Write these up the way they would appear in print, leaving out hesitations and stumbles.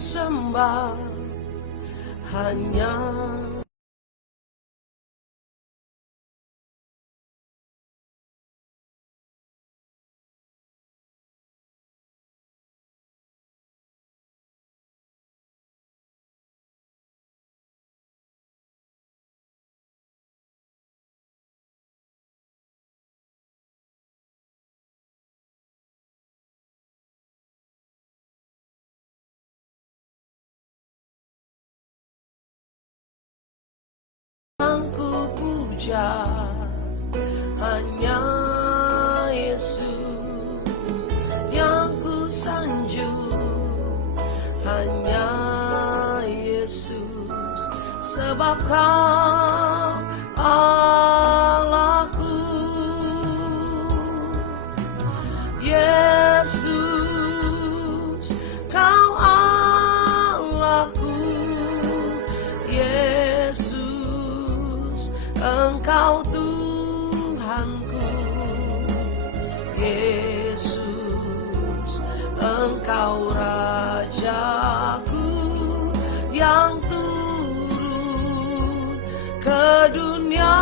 sembah hanya yang ku puja, hanya Yesus yang ku sanjung, hanya Yesus, sebab Kau Allahku. Yesus, Kau Allahku. Yesus, Engkau Tuhanku. Yesus, Engkau Rajaku yang turun ke dunia.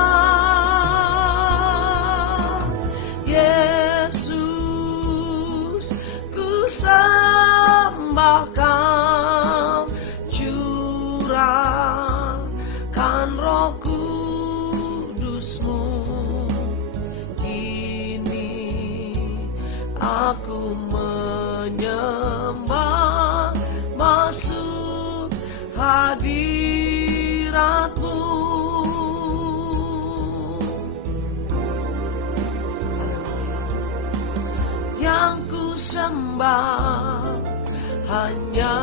Yesus, ku sembah Kau, curahkan Roh Kudus-Mu. Kini aku menyembah, masuk hadirat-Mu. Yang ku sembah hanya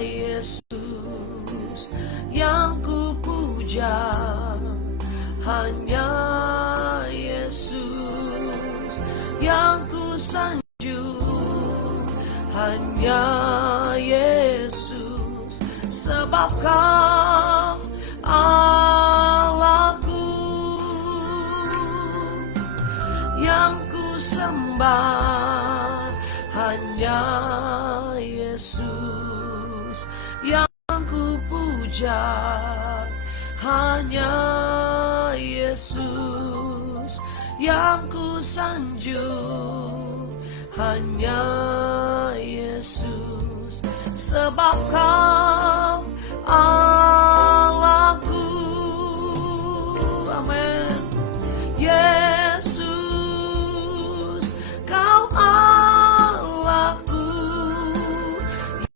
Yesus, yang ku puja hanya Yesus, yang ku sanjung hanya Yesus, sebab Kau Allahku. Yang ku sembah hanya Yesus, yang ku puja hanya Yesus, yang ku sanjung hanya Yesus, sebab Kau Allahku. Amin. Yesus, Kau Allahku.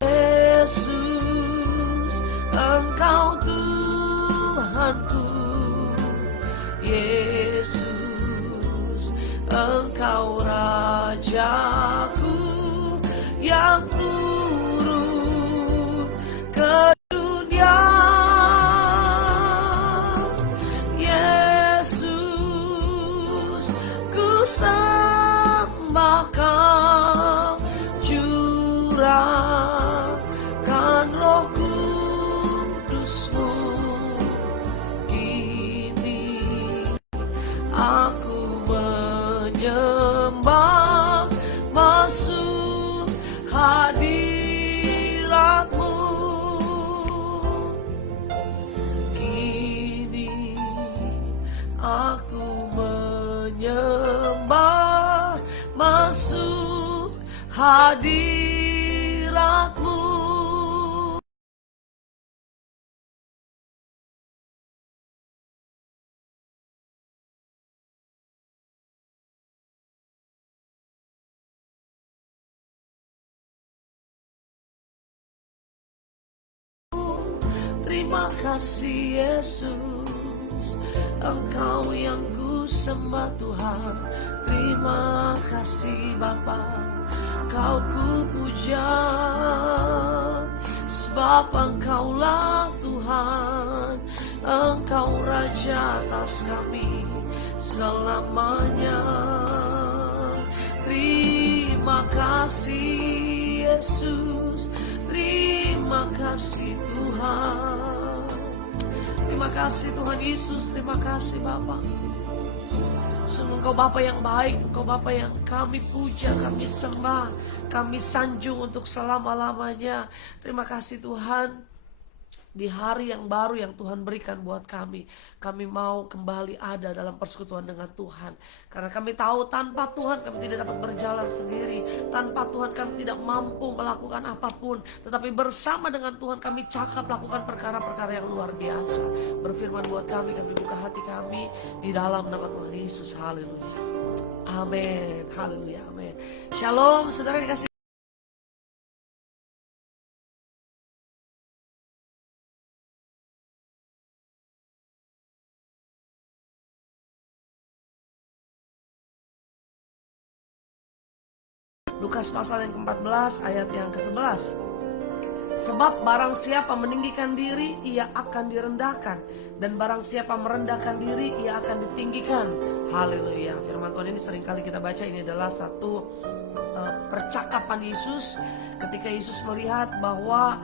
Yesus, Engkau Tuhanku. Yesus, Engkau Rajaku yang turun ke dunia. Yesus, ku sembah Kau, curahkan Roh Kudus-Mu. Kini aku menyembah, masuk hadirat-Mu. Kini aku menyembah, masuk hadirat-Mu. Terima kasih Yesus, Engkau yang ku sembah Tuhan. Terima kasih Bapa, Kau ku puja, sebab Engkaulah Tuhan, Engkau Raja atas kami selamanya. Terima kasih Yesus, terima kasih Tuhan. Terima kasih Tuhan Yesus, terima kasih Bapa. Sungguh Engkau Bapa yang baik, Engkau Bapa yang kami puja, kami sembah. kami sanjung untuk selama-lamanya. Terima kasih Tuhan, di hari yang baru yang Tuhan berikan buat kami. Kami mau kembali ada dalam persekutuan dengan Tuhan. Karena kami tahu tanpa Tuhan kami tidak dapat berjalan sendiri. Tanpa Tuhan kami tidak mampu melakukan apapun. Tetapi bersama dengan Tuhan kami cakap lakukan perkara-perkara yang luar biasa. Berfirman buat kami buka hati kami di dalam nama Tuhan Yesus. Haleluya. Amin. Haleluya. Amin. Shalom saudara dikasih. Lukas pasal yang ke-14 ayat yang ke-11. Sebab barang siapa meninggikan diri, ia akan direndahkan, dan barang siapa merendahkan diri, ia akan ditinggikan. Haleluya. Firman Tuhan ini seringkali kita baca, ini adalah satu percakapan Yesus ketika Yesus melihat bahwa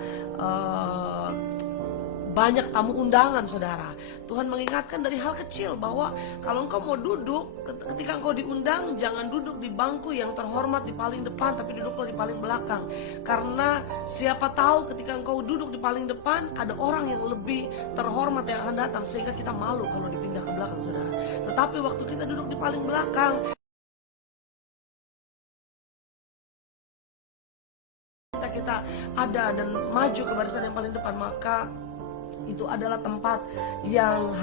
banyak tamu undangan, saudara. Tuhan mengingatkan dari hal kecil bahwa kalau engkau mau duduk, ketika engkau diundang, jangan duduk di bangku yang terhormat di paling depan, tapi duduklah di paling belakang. Karena siapa tahu ketika engkau duduk di paling depan, ada orang yang lebih terhormat yang akan datang, sehingga kita malu kalau dipindah ke belakang, saudara. Tetapi waktu kita duduk di paling belakang, kita ada dan maju ke barisan yang paling depan, maka itu adalah tempat yang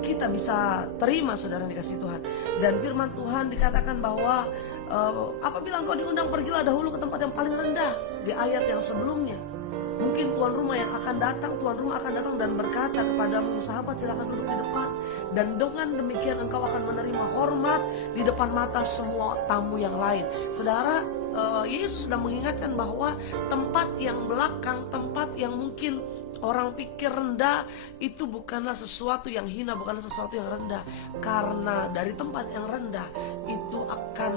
kita bisa terima, saudara dikasih Tuhan. Dan firman Tuhan dikatakan bahwa apabila engkau diundang, pergilah dahulu ke tempat yang paling rendah. Di ayat yang sebelumnya, mungkin tuan rumah akan datang dan berkata kepadamu, sahabat, silakan duduk di depan. Dan dengan demikian engkau akan menerima hormat di depan mata semua tamu yang lain. Saudara, Yesus sedang mengingatkan bahwa tempat yang belakang, tempat yang mungkin orang pikir rendah, itu bukanlah sesuatu yang hina, bukanlah sesuatu yang rendah. Karena dari tempat yang rendah itu akan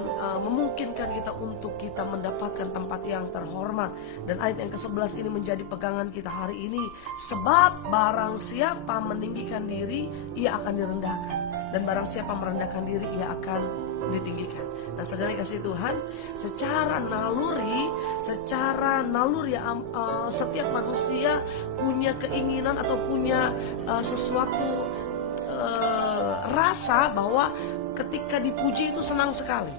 memungkinkan kita untuk kita mendapatkan tempat yang terhormat. Dan ayat yang ke-11 ini menjadi pegangan kita hari ini. Sebab barang siapa meninggikan diri, ia akan direndahkan, dan barang siapa merendahkan diri, ia akan ditinggikan. Dan saudara kasih Tuhan, secara naluri setiap manusia punya keinginan atau punya sesuatu rasa bahwa ketika dipuji itu senang sekali.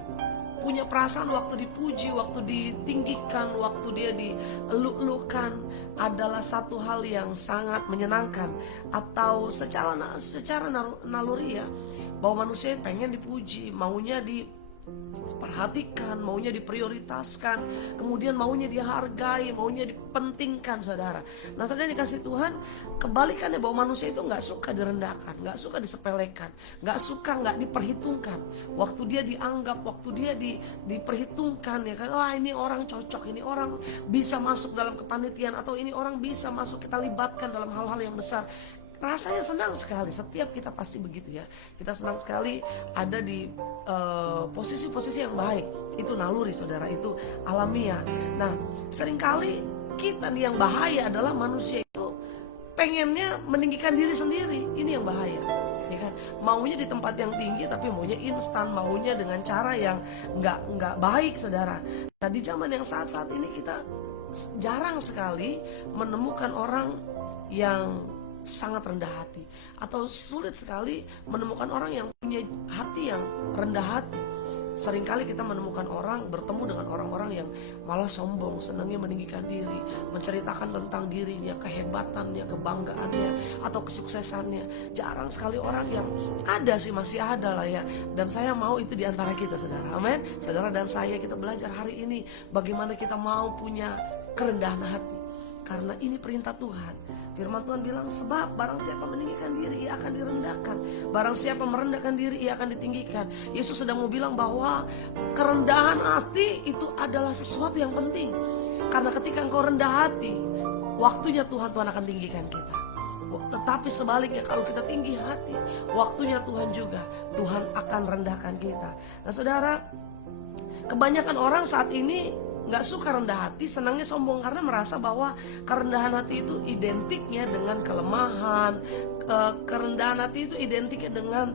Punya perasaan waktu dipuji, waktu ditinggikan, waktu dia dieluk-elukan adalah satu hal yang sangat menyenangkan. Atau secara naluri ya, bahwa manusia pengen dipuji, maunya diperhatikan, maunya diprioritaskan, kemudian maunya dihargai, maunya dipentingkan, saudara. Nah, saudara dikasih Tuhan, kebalikannya bahwa manusia itu gak suka direndahkan, gak suka disepelekan, gak suka gak diperhitungkan. Waktu dia dianggap, waktu dia diperhitungkan, ya kan, wah ini orang cocok, ini orang bisa masuk dalam kepanitiaan, atau ini orang bisa masuk, kita libatkan dalam hal-hal yang besar. Rasanya senang sekali, setiap kita pasti begitu ya. Kita senang sekali ada di posisi-posisi yang baik. Itu naluri, saudara, itu alamiah. Nah, seringkali kita nih yang bahaya adalah manusia itu pengennya meninggikan diri sendiri. Ini yang bahaya, ya kan? Maunya di tempat yang tinggi, tapi maunya instan, maunya dengan cara yang nggak baik, saudara. Nah, di zaman yang saat ini kita jarang sekali menemukan orang yang sangat rendah hati, atau sulit sekali menemukan orang yang punya hati yang rendah hati. Seringkali kita menemukan orang, bertemu dengan orang-orang yang malah sombong, senangnya meninggikan diri, menceritakan tentang dirinya, kehebatannya, kebanggaannya, atau kesuksesannya. Jarang sekali orang yang ada sih, masih ada lah ya. Dan saya mau itu di antara kita, saudara. Amin. Saudara dan saya, kita belajar hari ini bagaimana kita mau punya kerendahan hati. Karena ini perintah Tuhan. Firman Tuhan bilang, sebab barang siapa meninggikan diri, ia akan direndahkan. Barang siapa merendahkan diri, ia akan ditinggikan. Yesus sedang mau bilang bahwa kerendahan hati itu adalah sesuatu yang penting. Karena ketika engkau rendah hati, waktunya Tuhan akan tinggikan kita. Tetapi sebaliknya, kalau kita tinggi hati, waktunya Tuhan akan rendahkan kita. Nah, saudara, kebanyakan orang saat ini gak suka rendah hati, senangnya sombong, karena merasa bahwa kerendahan hati itu identiknya dengan kelemahan. Kerendahan hati itu identiknya dengan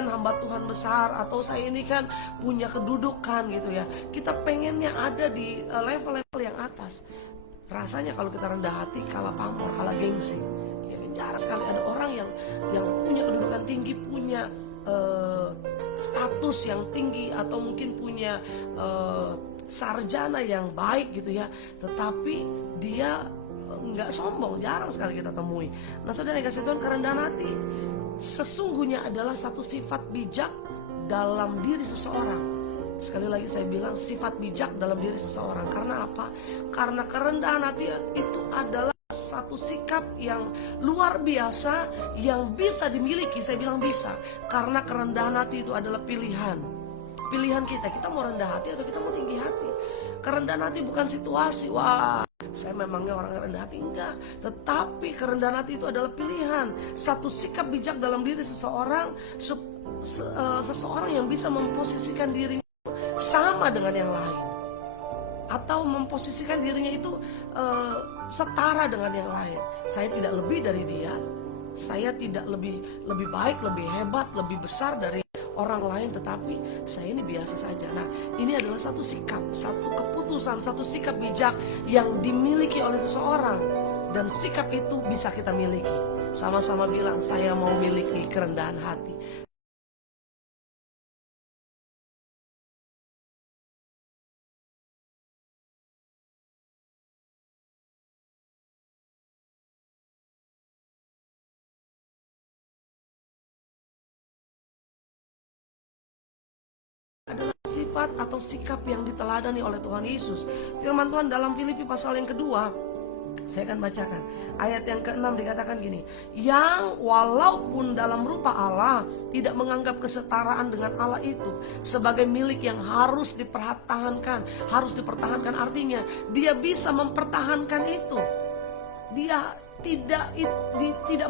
kan hamba Tuhan besar, atau saya ini kan punya kedudukan gitu ya. Kita pengennya ada di level-level yang atas. Rasanya kalau kita rendah hati, kalah pamor, kalah gengsi. Ya, jarang sekali ada orang yang punya kedudukan tinggi, punya status yang tinggi, atau mungkin punya sarjana yang baik gitu ya, tetapi dia nggak sombong. Jarang sekali kita temui. Nah saudara yang kasih Tuhan, kerendahan hati sesungguhnya adalah satu sifat bijak dalam diri seseorang. Sekali lagi saya bilang, sifat bijak dalam diri seseorang. Karena apa? Karena kerendahan hati itu adalah satu sikap yang luar biasa yang bisa dimiliki. Saya bilang bisa, karena kerendahan hati itu adalah pilihan kita. Kita mau rendah hati atau kita mau tinggi hati. Kerendahan hati bukan situasi, wah saya memangnya orang rendah hati, enggak. Tetapi kerendahan hati itu adalah pilihan, satu sikap bijak dalam diri seseorang, seseorang yang bisa memposisikan dirinya sama dengan yang lain, atau memposisikan dirinya itu setara dengan yang lain. Saya tidak lebih dari dia, saya tidak lebih baik, lebih hebat, lebih besar dari orang lain, tetapi saya ini biasa saja. Nah, ini adalah satu sikap, satu keputusan, satu sikap bijak yang dimiliki oleh seseorang. Dan sikap itu bisa kita miliki. Sama-sama bilang, saya mau miliki kerendahan hati. Adalah sifat atau sikap yang diteladani oleh Tuhan Yesus. Firman Tuhan dalam Filipi pasal yang kedua, saya akan bacakan ayat yang ke-6, dikatakan gini, yang walaupun dalam rupa Allah tidak menganggap kesetaraan dengan Allah itu sebagai milik yang harus dipertahankan. Artinya dia bisa mempertahankan itu. Dia tidak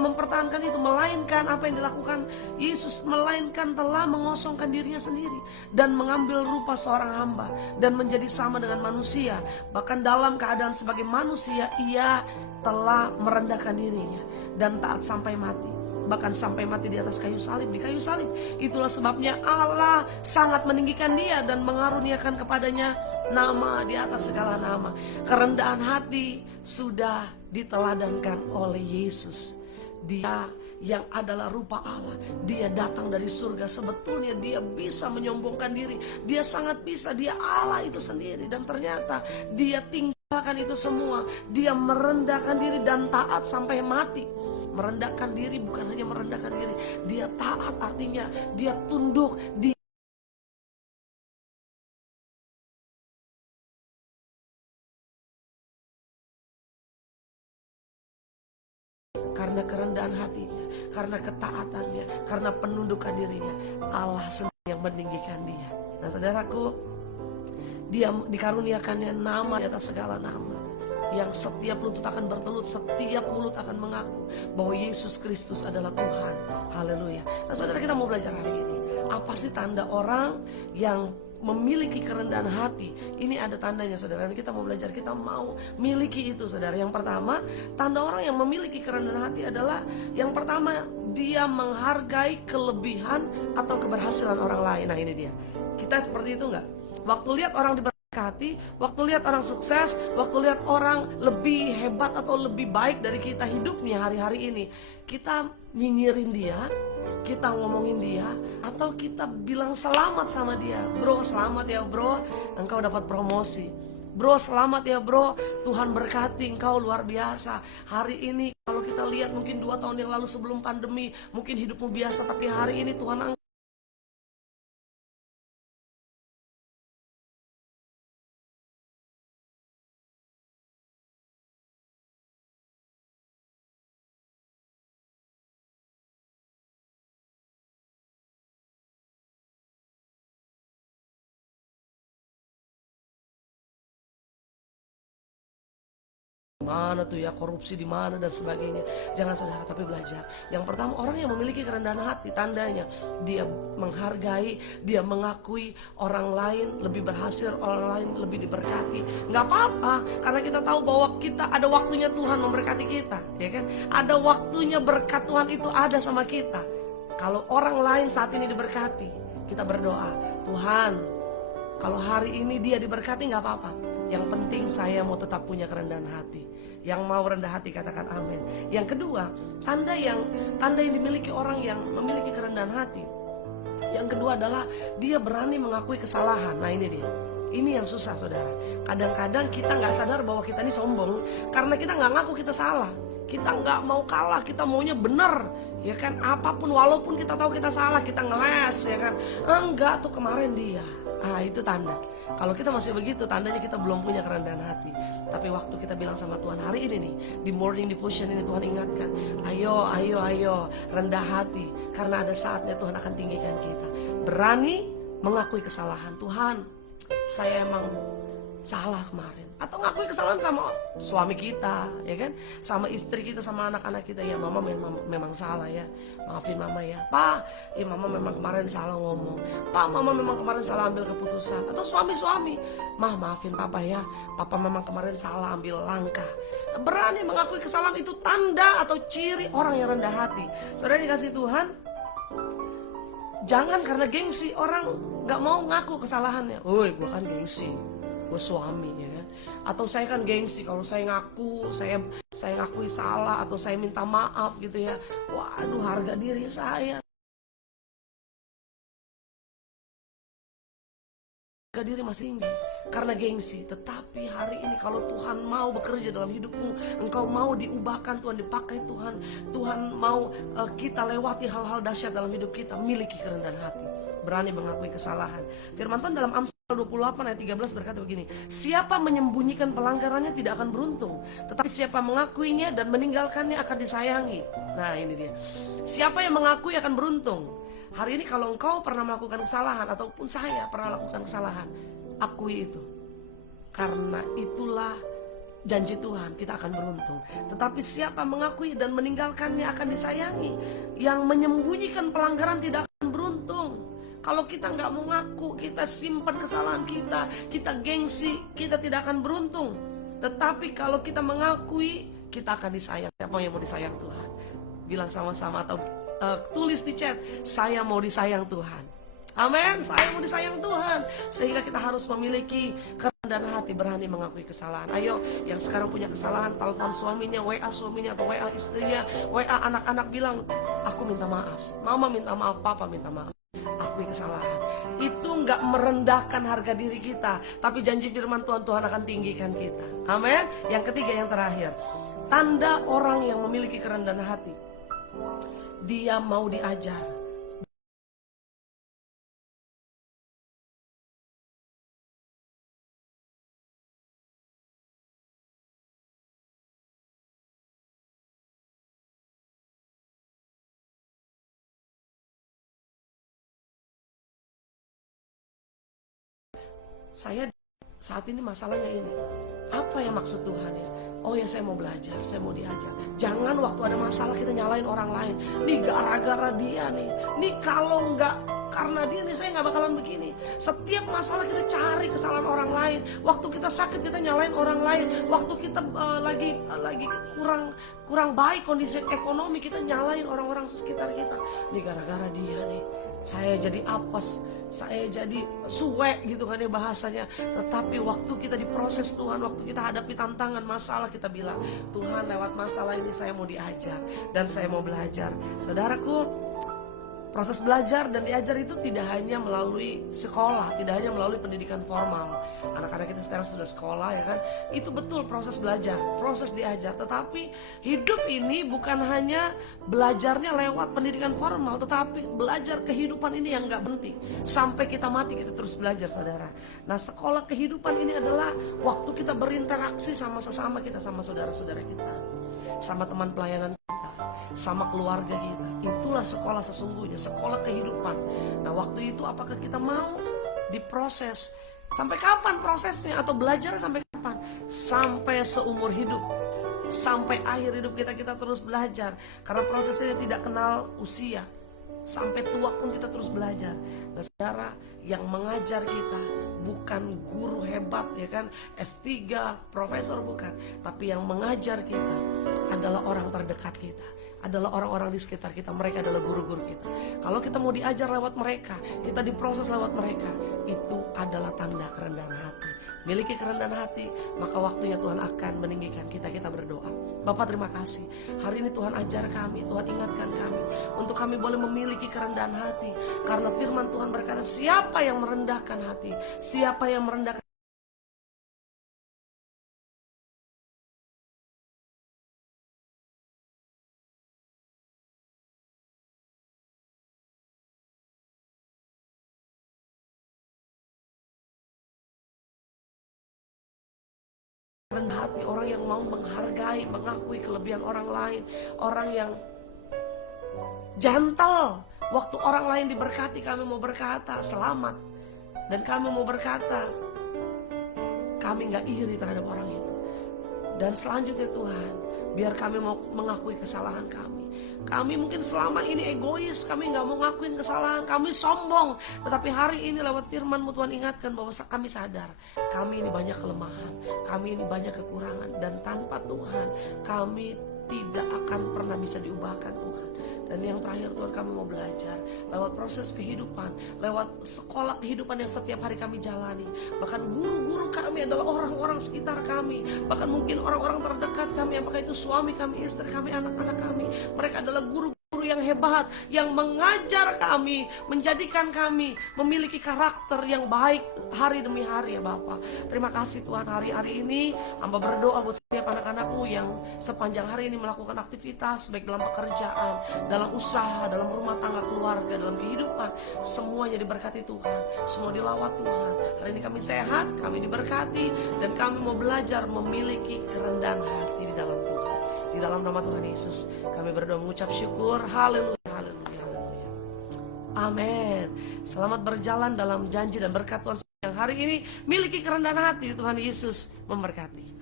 mempertahankan itu, melainkan apa yang dilakukan Yesus, melainkan telah mengosongkan dirinya sendiri dan mengambil rupa seorang hamba dan menjadi sama dengan manusia. Bahkan dalam keadaan sebagai manusia, ia telah merendahkan dirinya dan taat sampai mati, bahkan sampai mati di atas kayu salib. Di kayu salib itulah sebabnya Allah sangat meninggikan dia dan mengaruniakan kepadanya nama di atas segala nama. Kerendahan hati sudah diteladankan oleh Yesus. Dia yang adalah rupa Allah, dia datang dari surga. Sebetulnya dia bisa menyombongkan diri, dia sangat bisa, dia Allah itu sendiri. Dan ternyata dia tinggalkan itu semua, dia merendahkan diri dan taat sampai mati. Merendahkan diri bukan hanya merendahkan diri, dia taat, artinya dia tunduk, dia karena kerendahan hatinya, karena ketaatannya, karena penundukan dirinya, Allah sendiri yang meninggikan dia. Nah saudaraku, dia dikaruniakannya nama di atas segala nama, yang setiap lutut akan bertelut, setiap mulut akan mengaku bahwa Yesus Kristus adalah Tuhan. Haleluya. Nah saudara, kita mau belajar hari ini, apa sih tanda orang yang memiliki kerendahan hati? Ini ada tandanya saudara, dan kita mau belajar, kita mau miliki itu saudara. Yang pertama, tanda orang yang memiliki kerendahan hati adalah, yang pertama, dia menghargai kelebihan atau keberhasilan orang lain. Nah ini dia, kita seperti itu enggak? Waktu lihat orang diberkati, waktu lihat orang sukses, waktu lihat orang lebih hebat atau lebih baik dari kita hidupnya hari-hari ini, kita nyinyirin dia, kita ngomongin dia, atau kita bilang selamat sama dia. Bro, selamat ya bro, engkau dapat promosi. Bro, selamat ya bro, Tuhan berkati engkau luar biasa. Hari ini kalau kita lihat mungkin 2 tahun yang lalu sebelum pandemi, mungkin hidupmu biasa, tapi hari ini Tuhan angkat. Mana tuh ya korupsi di mana dan sebagainya. Jangan saudara, tapi belajar. Yang pertama, orang yang memiliki kerendahan hati, tandanya dia menghargai, dia mengakui orang lain lebih berhasil, orang lain lebih diberkati. Nggak apa-apa, karena kita tahu bahwa kita ada waktunya Tuhan memberkati kita, ya kan? Ada waktunya berkat Tuhan itu ada sama kita. Kalau orang lain saat ini diberkati, kita berdoa, Tuhan, kalau hari ini dia diberkati nggak apa-apa. Yang penting saya mau tetap punya kerendahan hati. Yang mau rendah hati katakan amin. Yang kedua, tanda yang dimiliki orang yang memiliki kerendahan hati. Yang kedua adalah dia berani mengakui kesalahan. Nah ini dia. Ini yang susah saudara. Kadang-kadang kita nggak sadar bahwa kita ini sombong karena kita nggak ngaku kita salah. Kita nggak mau kalah, kita maunya benar. Ya kan, apapun walaupun kita tahu kita salah, kita ngeles ya kan. Enggak tuh kemarin dia. Itu tanda. Kalau kita masih begitu, tandanya kita belum punya kerendahan hati. Tapi waktu kita bilang sama Tuhan hari ini nih, di morning devotion ini Tuhan ingatkan, ayo rendah hati, karena ada saatnya Tuhan akan tinggikan kita. Berani mengakui kesalahan. Tuhan, saya emang salah kemarin. Atau ngakui kesalahan sama suami kita, ya kan, sama istri kita, sama anak-anak kita. Ya mama memang salah ya, maafin mama ya. Pak, ya mama memang kemarin salah ngomong. Pak, mama memang kemarin salah ambil keputusan. Atau suami-suami, maafin papa ya, papa memang kemarin salah ambil langkah. Berani mengakui kesalahan itu tanda atau ciri orang yang rendah hati. Saudara dikasih Tuhan, jangan karena gengsi orang gak mau ngaku kesalahannya. Woi, gue kan gengsi, gue suami ya kan. Atau saya kan gengsi kalau saya ngaku, saya ngakui salah atau saya minta maaf gitu ya. Waduh, harga diri saya, harga diri masih tinggi karena gengsi. Tetapi hari ini kalau Tuhan mau bekerja dalam hidupmu, engkau mau diubahkan Tuhan, dipakai Tuhan, Tuhan mau kita lewati hal-hal dahsyat dalam hidup kita, miliki kerendahan hati, berani mengakui kesalahan. Firman Tuhan dalam Amsal 28 ayat 13 berkata begini, siapa menyembunyikan pelanggarannya tidak akan beruntung, tetapi siapa mengakuinya dan meninggalkannya akan disayangi. Nah ini dia, siapa yang mengakui akan beruntung. Hari ini kalau engkau pernah melakukan kesalahan, ataupun saya pernah melakukan kesalahan, akui itu, karena itulah janji Tuhan, kita akan beruntung. Tetapi siapa mengakui dan meninggalkannya akan disayangi. Yang menyembunyikan pelanggaran tidak akan beruntung. Kalau kita nggak mau ngaku, kita simpan kesalahan kita gengsi, kita tidak akan beruntung. Tetapi kalau kita mengakui, kita akan disayang. Siapa yang mau disayang Tuhan? Bilang sama-sama atau tulis di chat, saya mau disayang Tuhan. Amin, saya mau disayang Tuhan. Sehingga kita harus memiliki kerendahan hati, berani mengakui kesalahan. Ayo, yang sekarang punya kesalahan, telepon suaminya, WA suaminya atau WA istrinya, WA anak-anak, bilang, aku minta maaf, mama minta maaf, papa minta maaf. Akui kesalahan. Itu nggak merendahkan harga diri kita, tapi janji firman Tuhan, Tuhan akan tinggikan kita. Amin. Yang ketiga, yang terakhir, tanda orang yang memiliki kerendahan hati, dia mau diajar. Saya saat ini masalahnya ini, apa yang maksud Tuhan ya? Oh ya, saya mau belajar, saya mau diajar. Jangan waktu ada masalah kita nyalain orang lain. Nih gara-gara dia nih. Nih kalau nggak karena dia nih saya nggak bakalan begini. Setiap masalah kita cari kesalahan orang lain. Waktu kita sakit kita nyalain orang lain. Waktu kita lagi kurang baik kondisi ekonomi, kita nyalain orang-orang sekitar kita. Nih gara-gara dia nih saya jadi apes, saya jadi suwe gitu kan ya bahasanya. Tetapi waktu kita diproses Tuhan, waktu kita hadapi tantangan masalah, kita bilang, Tuhan lewat masalah ini saya mau diajar dan saya mau belajar. Saudaraku, proses belajar dan diajar itu tidak hanya melalui sekolah, tidak hanya melalui pendidikan formal. Anak-anak kita sekarang sudah sekolah ya kan. Itu betul proses belajar, proses diajar. Tetapi hidup ini bukan hanya belajarnya lewat pendidikan formal, tetapi belajar kehidupan ini yang gak penting. Sampai kita mati kita terus belajar, saudara. Nah, sekolah kehidupan ini adalah waktu kita berinteraksi sama sesama kita, sama saudara-saudara kita, sama teman pelayanan kita, sama keluarga kita. Itulah sekolah sesungguhnya, sekolah kehidupan. Nah, waktu itu apakah kita mau diproses? Sampai kapan prosesnya? Atau belajar sampai kapan? Sampai seumur hidup, sampai akhir hidup kita terus belajar. Karena prosesnya tidak kenal usia. Sampai tua pun kita terus belajar. Nah, saudara, yang mengajar kita bukan guru hebat ya kan, S3, profesor, bukan. Tapi yang mengajar kita adalah orang terdekat kita, adalah orang-orang di sekitar kita. Mereka adalah guru-guru kita. Kalau kita mau diajar lewat mereka, kita diproses lewat mereka, itu adalah tanda kerendahan hati. Miliki kerendahan hati, maka waktunya Tuhan akan meninggikan kita. Kita berdoa. Bapak, terima kasih. Hari ini Tuhan ajar kami, Tuhan ingatkan kami untuk kami boleh memiliki kerendahan hati. Karena firman Tuhan berkata, siapa yang merendahkan hati, siapa yang merendahkan rendah hati, orang yang mau menghargai, mengakui kelebihan orang lain, orang yang gentle. Waktu orang lain diberkati, kami mau berkata selamat. Dan kami mau berkata, kami gak iri terhadap orang itu. Dan selanjutnya Tuhan, biar kami mau mengakui kesalahan kami. Kami mungkin selama ini egois, kami gak mau ngakuin kesalahan, kami sombong. Tetapi hari ini lewat firman-Mu Tuhan ingatkan bahwa kami sadar, kami ini banyak kelemahan, kami ini banyak kekurangan. Dan tanpa Tuhan, kami tidak akan pernah bisa diubahkan Tuhan. Dan yang terakhir Tuhan, kami mau belajar lewat proses kehidupan, lewat sekolah kehidupan yang setiap hari kami jalani. Bahkan guru-guru kami adalah orang-orang sekitar kami, bahkan mungkin orang-orang terdekat kami, apakah itu suami kami, istri kami, anak-anak kami. Mereka adalah guru yang hebat, yang mengajar kami, menjadikan kami memiliki karakter yang baik hari demi hari ya Bapak. Terima kasih Tuhan, hari-hari ini hamba berdoa buat setiap anak-anak-Mu yang sepanjang hari ini melakukan aktivitas, baik dalam pekerjaan, dalam usaha, dalam rumah tangga, keluarga, dalam kehidupan. Semuanya diberkati Tuhan, semua dilawat Tuhan. Hari ini kami sehat, kami diberkati, dan kami mau belajar memiliki kerendahan hati di dalam Tuhan. Di dalam nama Tuhan Yesus kami berdoa mengucap syukur. Haleluya, haleluya, haleluya. Amin. Selamat berjalan dalam janji dan berkat Tuhan yang hari ini. Miliki kerendahan hati, Tuhan Yesus memberkati.